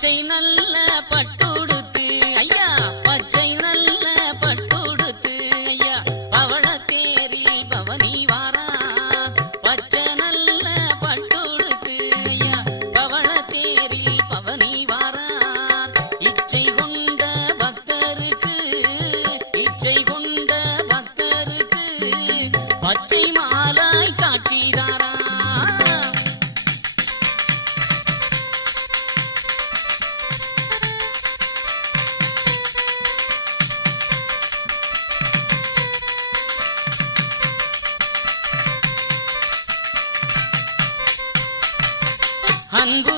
பச்சை நல்ல பட்டுடுத்து ஐயா பச்சை நல்ல பட்டுடுத்து ஐயா பவள தேரி பவனி வாரா பச்சை நல்ல பட்டுடுத்து ஐயா பவள தேரி பவனி வாரா இச்சை கொண்ட பக்தருக்கு இச்சை கொண்ட பக்தருக்கு பச்சை மாலாய் காட்சிதாரா அன்பு